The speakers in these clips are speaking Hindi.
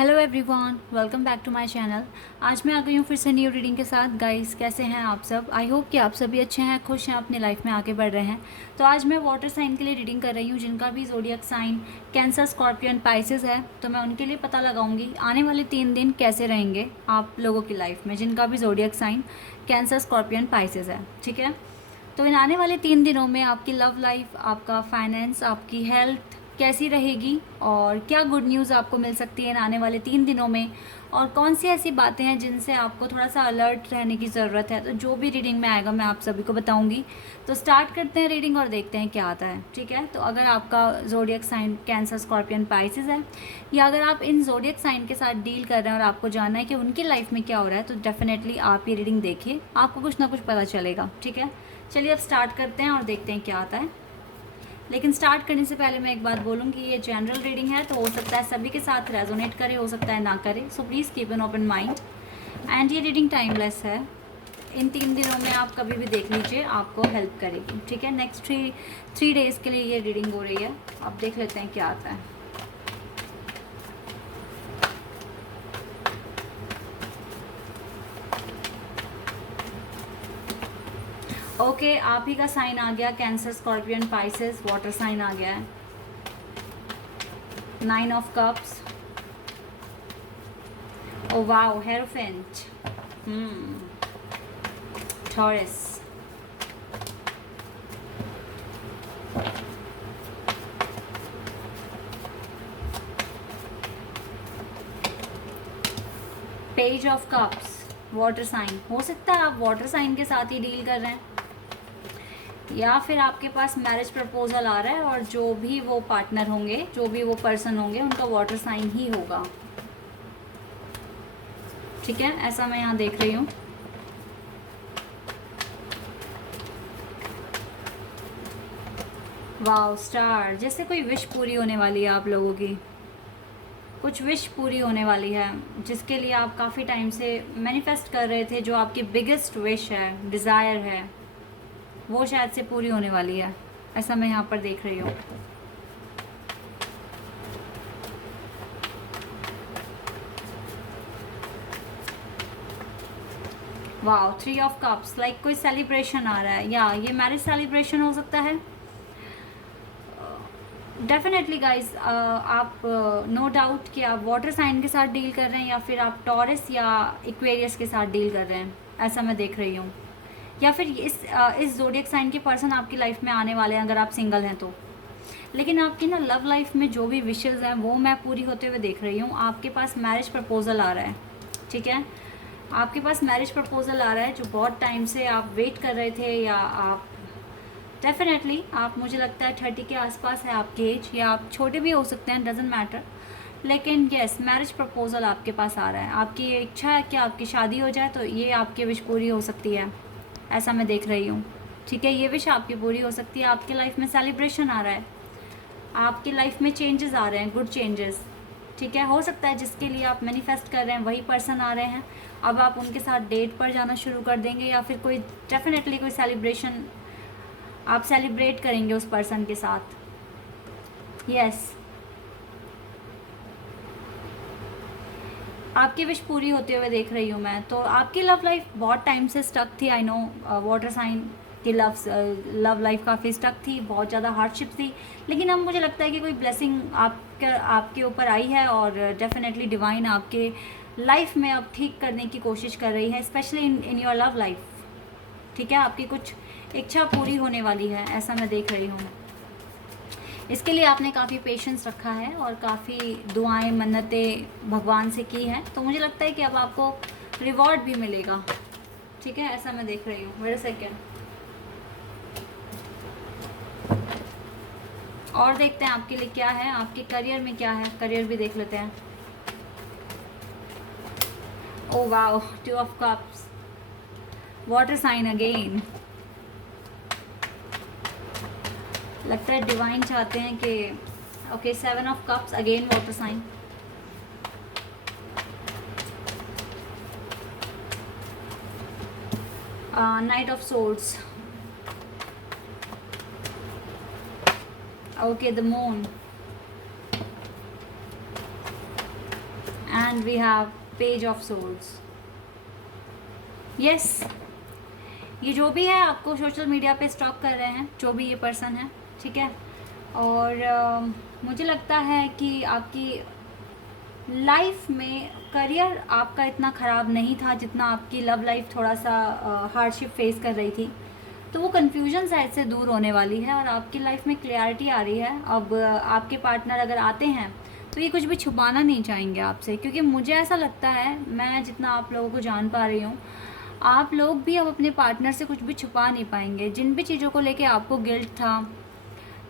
Hello everyone, welcome back to my channel. आज मैं आ गई हूँ फिर से न्यू रीडिंग के साथ। गाइस, कैसे हैं आप सब? आई होप कि आप सभी अच्छे हैं, खुश हैं, अपनी लाइफ में आगे बढ़ रहे हैं। तो आज मैं वाटर साइन के लिए रीडिंग कर रही हूँ, जिनका भी zodiac sign cancer, scorpion, pisces है। तो मैं उनके लिए पता लगाऊंगी आने वाले 3 दिन कैसे रहेंगे आप लोगों की लाइफ में, जिनका भी zodiac sign cancer, scorpion, pisces है। ठीक है, तो इन आने वाले 3 दिनों में आपकी लव लाइफ, आपका फाइनेंस, आपकी हेल्थ कैसी रहेगी और क्या गुड न्यूज़ आपको मिल सकती है इन आने वाले 3 दिनों में, और कौन सी ऐसी बातें हैं जिनसे आपको थोड़ा सा अलर्ट रहने की ज़रूरत है। तो जो भी रीडिंग में आएगा मैं आप सभी को बताऊंगी। तो स्टार्ट करते हैं रीडिंग और देखते हैं क्या आता है। ठीक है, तो अगर आपका zodiac sign cancer, scorpion, pisces है, या अगर आप इन ज़ोडिएक साइन के साथ डील कर रहे हैं और आपको जानना है कि उनकी लाइफ में क्या हो रहा है, तो डेफिनेटली आप ये रीडिंग देखिए, आपको कुछ ना कुछ पता चलेगा। ठीक है, चलिए अब स्टार्ट करते हैं और देखते हैं क्या आता है। लेकिन स्टार्ट करने से पहले मैं एक बात बोलूँगी, ये जनरल रीडिंग है, तो हो सकता है सभी के साथ रेजोनेट करे, हो सकता है ना करे। So please keep an open mind. And ये रीडिंग टाइमलेस है, इन 3 दिनों में आप कभी भी देख लीजिए, आपको हेल्प करेगी। ठीक है, नेक्स्ट थ्री डेज़ के लिए ये रीडिंग हो रही है। अब देख लेते हैं क्या आता है। ओके, आप ही का साइन आ गया, Cancer, scorpion, Pisces, water sign आ गया है। 9 of cups, oh wow, hierophant, Taurus, page of cups, water sign. हो सकता है आप वाटर साइन के साथ ही डील कर रहे हैं, या फिर आपके पास मैरिज प्रपोजल आ रहा है और जो भी वो पार्टनर होंगे, जो भी वो पर्सन होंगे, उनका वाटर साइन ही होगा। ठीक है, ऐसा मैं यहाँ देख रही हूँ। वाओ, स्टार, जैसे कोई विश पूरी होने वाली है आप लोगों की। कुछ विश पूरी होने वाली है जिसके लिए आप काफ़ी टाइम से मैनिफेस्ट कर रहे थे। जो आपकी बिगेस्ट विश है, डिज़ायर है, वो शायद से पूरी होने वाली है, ऐसा मैं यहाँ पर देख रही हूँ। वाओ, 3 ऑफ कप्स, लाइक कोई सेलिब्रेशन आ रहा है, या ये मैरिज सेलिब्रेशन हो सकता है। डेफिनेटली गाइज, आप नो डाउट कि आप वाटर साइन के साथ डील कर रहे हैं, या फिर आप टॉरस या इक्वेरियस के साथ डील कर रहे हैं, ऐसा मैं देख रही हूँ। या फिर इस ज़ोडिएक साइन के पर्सन आपकी लाइफ में आने वाले हैं अगर आप सिंगल हैं तो। लेकिन आपकी ना लव लाइफ में जो भी विशेज़ हैं वो मैं पूरी होते हुए देख रही हूँ। आपके पास मैरिज प्रपोजल आ रहा है। ठीक है, आपके पास मैरिज प्रपोजल आ रहा है, जो बहुत टाइम से आप वेट कर रहे थे, या आप डेफिनेटली, आप, मुझे लगता है 30 के आसपास है आपकी एज, या आप छोटे भी हो सकते हैं, डजेंट मैटर। लेकिन यस, मैरिज प्रपोजल आपके पास आ रहा है। आपकी ये इच्छा है कि आपकी शादी हो जाए, तो ये आपकी विश पूरी हो सकती है, ऐसा मैं देख रही हूँ। ठीक है, ये विश आपकी पूरी हो सकती है। आपकी लाइफ में सेलिब्रेशन आ रहा है, आपकी लाइफ में चेंजेस आ रहे हैं, गुड चेंजेस। ठीक है, हो सकता है जिसके लिए आप मैनिफेस्ट कर रहे हैं वही पर्सन आ रहे हैं। अब आप उनके साथ डेट पर जाना शुरू कर देंगे, या फिर कोई डेफिनेटली कोई सेलिब्रेशन आप सेलिब्रेट करेंगे उस पर्सन के साथ। यस, आपकी विश पूरी होते हुए देख रही हूँ मैं। तो आपकी लव लाइफ बहुत टाइम से स्टक थी, आई नो। वाटर साइन की लव लाइफ काफ़ी स्टक थी, बहुत ज़्यादा हार्डशिप थी। लेकिन अब मुझे लगता है कि कोई ब्लेसिंग आपके ऊपर आई है, और डेफिनेटली डिवाइन आपके लाइफ में अब ठीक करने की कोशिश कर रही है, specially in your love life. ठीक है, आपकी कुछ इच्छा पूरी होने वाली है, ऐसा मैं देख रही हूँ। इसके लिए आपने काफ़ी पेशेंस रखा है और काफ़ी दुआएं, मन्नतें भगवान से की हैं, तो मुझे लगता है कि अब आपको रिवॉर्ड भी मिलेगा। ठीक है, ऐसा मैं देख रही हूँ। वेट अ सेकेंड, और देखते हैं आपके लिए क्या है, आपके करियर में क्या है, करियर भी देख लेते हैं। Oh wow, 2 of cups, water sign again. लगता है डिवाइन चाहते हैं कि okay, 7 of cups, again water sign. Knight of swords, okay, the moon, and we have page of swords. Yes, ये जो भी है आपको सोशल मीडिया पे स्टॉक कर रहे हैं, जो भी ये पर्सन है, ठीक है। और मुझे लगता है कि आपकी लाइफ में करियर आपका इतना ख़राब नहीं था जितना आपकी लव लाइफ थोड़ा सा हार्डशिप फेस कर रही थी। तो वो कन्फ्यूजन शायद से दूर होने वाली है और आपकी लाइफ में क्लियरिटी आ रही है। अब आपके पार्टनर अगर आते हैं तो ये कुछ भी छुपाना नहीं चाहेंगे आपसे, क्योंकि मुझे ऐसा लगता है, मैं जितना आप लोगों को जान पा रही हूँ, आप लोग भी अब अपने पार्टनर से कुछ भी छुपा नहीं पाएंगे। जिन भी चीज़ों को लेके आपको गिल्ट था,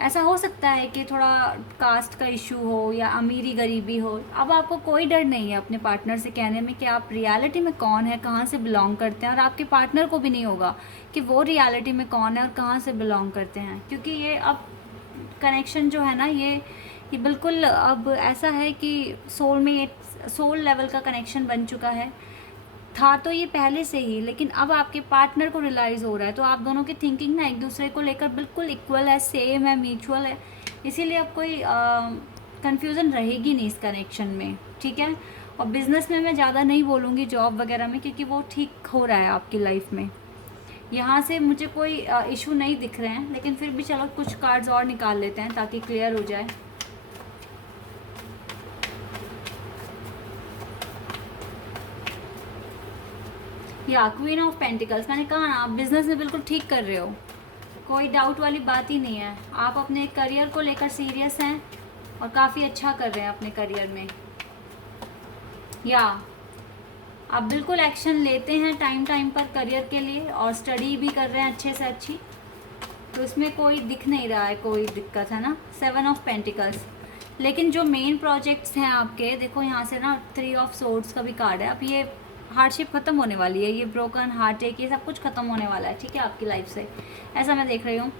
ऐसा हो सकता है कि थोड़ा कास्ट का इशू हो या अमीरी गरीबी हो, अब आपको कोई डर नहीं है अपने पार्टनर से कहने में कि आप रियलिटी में कौन है, कहाँ से बिलोंग करते हैं। और आपके पार्टनर को भी नहीं होगा कि वो रियलिटी में कौन है और कहाँ से बिलोंग करते हैं, क्योंकि ये अब कनेक्शन जो है ना, ये बिल्कुल अब ऐसा है कि सोल लेवल का कनेक्शन बन चुका है। था तो ये पहले से ही, लेकिन अब आपके पार्टनर को रियलाइज़ हो रहा है, तो आप दोनों की थिंकिंग ना एक दूसरे को लेकर बिल्कुल इक्वल है, सेम है, म्यूचुअल है। इसीलिए अब कोई कंफ्यूजन रहेगी नहीं इस कनेक्शन में, ठीक है। और बिज़नेस में मैं ज़्यादा नहीं बोलूँगी, जॉब वगैरह में, क्योंकि वो ठीक हो रहा है आपकी लाइफ में। यहाँ से मुझे कोई इशू नहीं दिख रहे हैं, लेकिन फिर भी चलो कुछ कार्ड्स और निकाल लेते हैं ताकि क्लियर हो जाए। या क्वीन ऑफ पेंटिकल्स, मैंने कहा ना, आप बिजनेस में बिल्कुल ठीक कर रहे हो, कोई डाउट वाली बात ही नहीं है। आप अपने करियर को लेकर सीरियस हैं और काफ़ी अच्छा कर रहे हैं अपने करियर में। या आप बिल्कुल एक्शन लेते हैं टाइम टाइम पर करियर के लिए, और स्टडी भी कर रहे हैं अच्छे से अच्छी, तो इसमें कोई दिख नहीं रहा है कोई दिक्कत, है ना। 7 ऑफ पेंटिकल्स, लेकिन जो मेन प्रोजेक्ट्स हैं आपके, देखो यहाँ से ना 3 ऑफ सोर्ड्स का भी कार्ड है। अब ये हार्डशिप ख़त्म होने वाली है, ये ब्रोकन हार्ट एक, ये सब कुछ ख़त्म होने वाला है, ठीक है, आपकी लाइफ से, ऐसा मैं देख रही हूँ।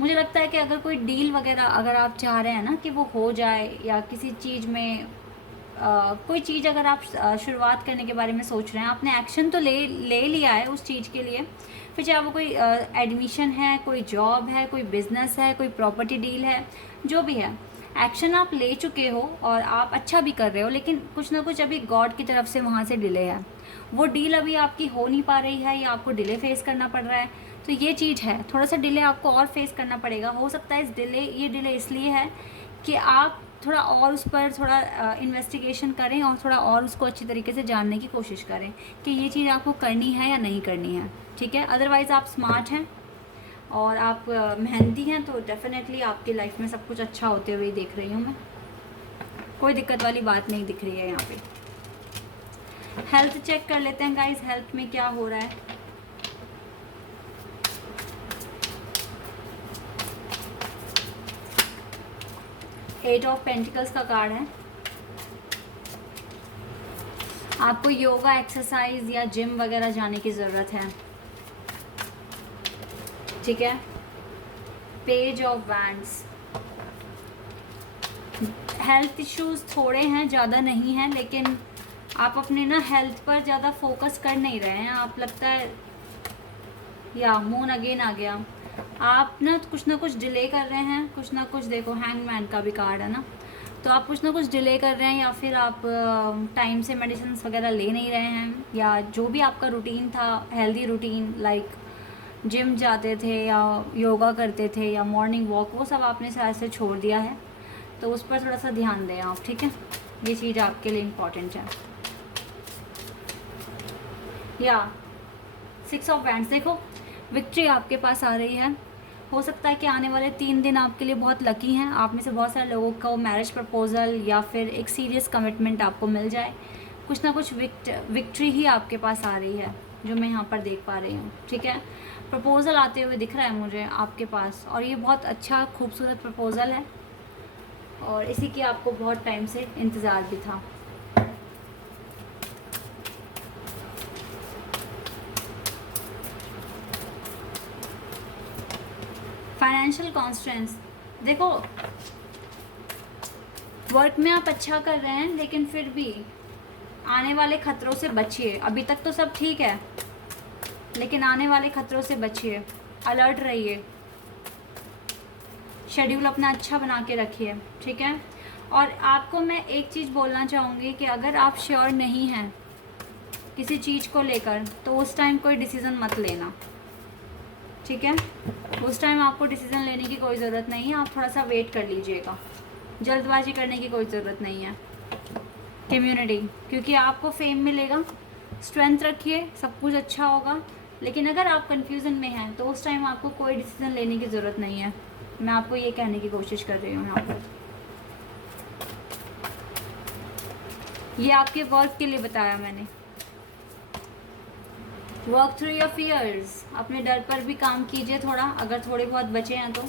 मुझे लगता है कि अगर कोई डील वगैरह अगर आप चाह रहे हैं ना कि वो हो जाए, या किसी चीज़ में कोई चीज़ अगर आप शुरुआत करने के बारे में सोच रहे हैं, आपने एक्शन तो ले लिया है उस चीज़ के लिए, फिर चाहे वो कोई एडमिशन है, कोई जॉब है, कोई बिज़नेस है, कोई प्रॉपर्टी डील है, जो भी है, एक्शन आप ले चुके हो और आप अच्छा भी कर रहे हो, लेकिन कुछ ना कुछ अभी गॉड की तरफ से वहाँ से डिले है। वो डील अभी आपकी हो नहीं पा रही है, या आपको डिले फेस करना पड़ रहा है, तो ये चीज़ है, थोड़ा सा डिले आपको और फेस करना पड़ेगा। हो सकता है ये डिले इसलिए है कि आप थोड़ा और उस पर थोड़ा इन्वेस्टिगेशन करें और थोड़ा और उसको अच्छी तरीके से जानने की कोशिश करें कि ये चीज़ आपको करनी है या नहीं करनी है, ठीक है। अदरवाइज़ आप स्मार्ट हैं और आप मेहनती हैं, तो डेफिनेटली आपकी लाइफ में सब कुछ अच्छा होते हुए देख रही हूँ मैं, कोई दिक्कत वाली बात नहीं दिख रही है यहाँ पे। हेल्थ चेक कर लेते हैं गाइस, हेल्थ में क्या हो रहा है। एट ऑफ पेंटिकल्स का कार्ड है। आपको योगा, एक्सरसाइज या जिम वगैरह जाने की ज़रूरत है, ठीक है। Page of wands, health issues थोड़े हैं, ज़्यादा नहीं हैं, लेकिन आप अपने ना हेल्थ पर ज़्यादा फोकस कर नहीं रहे हैं। आप लगता है, या मून अगेन आ गया, आप ना कुछ डिले कर रहे हैं, कुछ ना कुछ, देखो हैंगमैन का भी कार्ड है ना, तो आप कुछ ना कुछ डिले कर रहे हैं, या फिर आप टाइम से मेडिसिन वगैरह ले नहीं रहे हैं, या जो भी आपका रूटीन था, हेल्दी रूटीन, लाइक जिम जाते थे या योगा करते थे या मॉर्निंग वॉक, वो सब आपने शायद से छोड़ दिया है, तो उस पर थोड़ा सा ध्यान दें आप, ठीक है। ये चीज़ आपके लिए इम्पॉर्टेंट है। या 6 ऑफ वैंड्स, देखो विक्ट्री आपके पास आ रही है। हो सकता है कि आने वाले 3 दिन आपके लिए बहुत लकी हैं। आप में से बहुत सारे लोगों को मैरिज प्रपोजल या फिर एक सीरियस कमिटमेंट आपको मिल जाए, कुछ ना कुछ विक्ट्री ही आपके पास आ रही है, जो मैं यहाँ पर देख पा रही हूँ, ठीक है। प्रपोज़ल आते हुए दिख रहा है मुझे आपके पास, और ये बहुत अच्छा खूबसूरत प्रपोज़ल है, और इसी की आपको बहुत टाइम से इंतज़ार भी था। फाइनेंशियल कॉन्स्टेंस, देखो वर्क में आप अच्छा कर रहे हैं, लेकिन फिर भी आने वाले खतरों से बचिए। अभी तक तो सब ठीक है, लेकिन आने वाले खतरों से बचिए, अलर्ट रहिए, शेड्यूल अपना अच्छा बना के रखिए, ठीक है। और आपको मैं एक चीज़ बोलना चाहूँगी कि अगर आप श्योर नहीं हैं किसी चीज़ को लेकर तो उस टाइम कोई डिसीज़न मत लेना, ठीक है। उस टाइम आपको डिसीज़न लेने की कोई ज़रूरत नहीं है, आप थोड़ा सा वेट कर लीजिएगा, जल्दबाजी करने की कोई ज़रूरत नहीं है। कम्युनिटी, क्योंकि आपको फेम मिलेगा, स्ट्रेंथ रखिए, सब कुछ अच्छा होगा। लेकिन अगर आप कंफ्यूजन में हैं तो उस टाइम आपको कोई डिसीज़न लेने की ज़रूरत नहीं है। मैं आपको ये कहने की कोशिश कर रही हूँ यहाँ पर। ये आपके वर्क के लिए बताया मैंने। वर्क थ्रू योर फियर्स, अपने डर पर भी काम कीजिए थोड़ा, अगर थोड़े बहुत बचे हैं तो।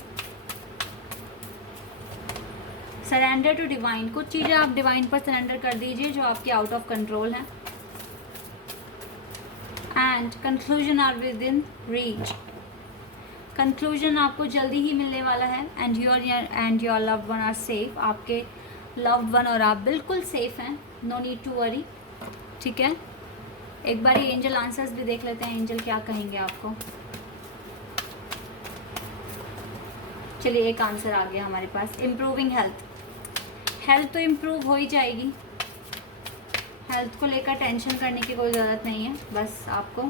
सरेंडर टू डिवाइन, कुछ चीज़ें आप डिवाइन पर सरेंडर कर दीजिए जो आपके आउट ऑफ कंट्रोल हैं। And conclusion are within reach, conclusion आपको जल्दी ही मिलने वाला है। And your loved one are safe, आपके लव्ड वन और आप बिल्कुल सेफ हैं, नो नीड टू वरी, ठीक है। एक बार ये एंजल आंसर्स भी देख लेते हैं, एंजल क्या कहेंगे आपको। चलिए, एक आंसर आ गया हमारे पास, इम्प्रूविंग हेल्थ। हेल्थ तो इम्प्रूव हो ही जाएगी, हेल्थ को लेकर टेंशन करने की कोई ज़रूरत नहीं है, बस आपको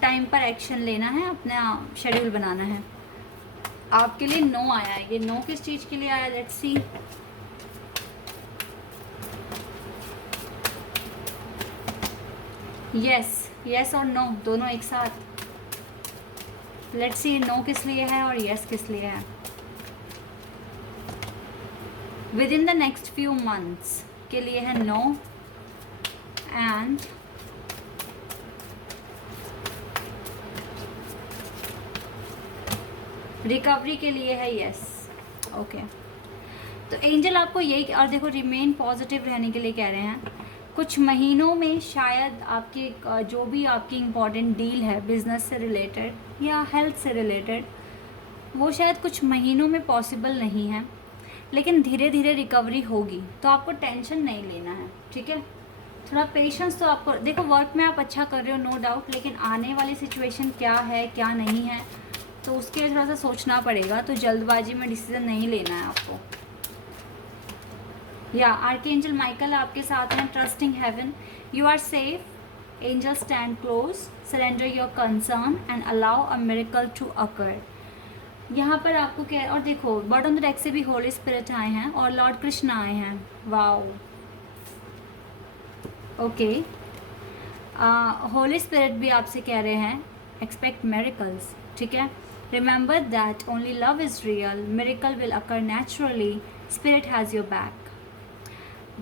टाइम पर एक्शन लेना है, अपना शेड्यूल बनाना है। आपके लिए नो आया है, ये नो किस चीज़ के लिए आया, लेट्स सी। यस और नो दोनों एक साथ। लेट्स सी नो किस लिए है और यस किस लिए है। With in the next few months के लिए है नो, एंड रिकवरी के लिए है यस। ओके, तो एंजल आपको यही, और देखो रिमेन पॉजिटिव रहने के लिए कह रहे हैं। कुछ महीनों में शायद आपके जो भी आपकी इम्पॉर्टेंट डील है बिजनेस से रिलेटेड या हेल्थ से रिलेटेड, वो शायद कुछ महीनों में पॉसिबल नहीं है, लेकिन धीरे धीरे रिकवरी होगी, तो आपको टेंशन नहीं लेना है, ठीक है। थोड़ा पेशेंस तो आपको, देखो वर्क में आप अच्छा कर रहे हो नो डाउट, लेकिन आने वाली सिचुएशन क्या है क्या नहीं है तो उसके लिए थोड़ा सा सोचना पड़ेगा, तो जल्दबाजी में डिसीजन नहीं लेना है आपको। या आर्कएंजल माइकल आपके साथ हैं, trusting heaven, you are safe, angel stand close, surrender your concern and allow a miracle to occur. यहाँ पर आपको क्या, और देखो बर्ड ऑन द डेक से भी होली स्पिरिट आए हैं और लॉर्ड कृष्ण आए हैं, वाओ। ओके, होली स्पिरिट भी आपसे कह रहे हैं एक्सपेक्ट मिरेकल्स, ठीक है। Remember that only love is real, miracle will occur naturally, spirit has your back.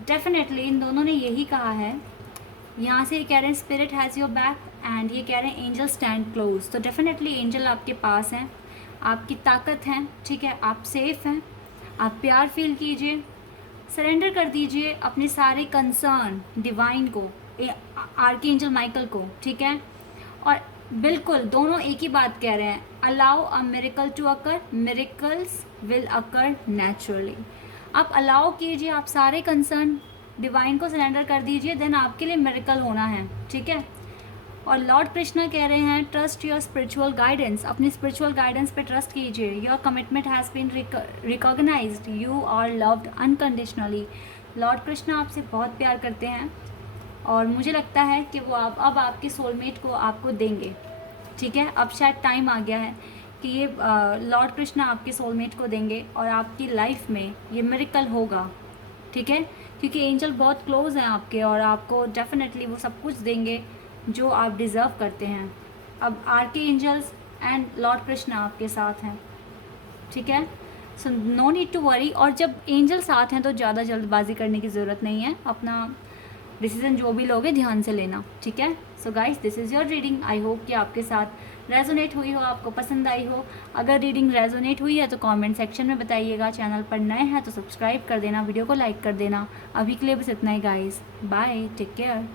Definitely in दोनों ने यही कहा है। यहाँ से ये कह रहे हैं spirit has your back, and ये कह रहे हैं एंजल स्टैंड क्लोज, तो डेफिनेटली एंजल आपके पास हैं, आपकी ताकत है, ठीक है। आप सेफ हैं, आप प्यार फील कीजिए, सरेंडर कर दीजिए अपने सारे कंसर्न डिवाइन को, आर्कएंजल माइकल को, ठीक है। और बिल्कुल दोनों एक ही बात कह रहे हैं, allow a miracle to occur, miracles will occur naturally. आप अलाउ कीजिए, आप सारे कंसर्न डिवाइन को सरेंडर कर दीजिए, देन आपके लिए मिरेकल होना है, ठीक है। और लॉर्ड कृष्णा कह रहे हैं ट्रस्ट योर स्पिरिचुअल गाइडेंस, अपनी स्पिरिचुअल गाइडेंस पे ट्रस्ट कीजिए। Your commitment has been recognised, you are loved unconditionally. Lord Krishna आपसे बहुत प्यार करते हैं और मुझे लगता है कि वो अब आपके सोलमेट को आपको देंगे, ठीक है। अब शायद टाइम आ गया है कि ये लॉर्ड कृष्णा आपके सोलमेट को देंगे और आपकी लाइफ में ये मिरेकल होगा, ठीक है, क्योंकि एंजल बहुत क्लोज हैं आपके और आपको डेफिनेटली वो सब कुछ देंगे जो आप डिज़र्व करते हैं। अब archangels and Lord Krishna आपके साथ हैं, ठीक है। So no need to worry, और जब एंजल साथ हैं तो ज़्यादा जल्दबाजी करने की ज़रूरत नहीं है, अपना डिसीजन जो भी लोगे ध्यान से लेना, ठीक है। So guys, this is your reading, I hope कि आपके साथ रेजोनेट हुई हो, आपको पसंद आई हो। अगर रीडिंग रेजोनेट हुई है तो कमेंट सेक्शन में बताइएगा, चैनल पर नए हैं तो सब्सक्राइब कर देना, वीडियो को लाइक कर देना। अभी के लिए बस इतना ही गाइस, बाय, टेक केयर।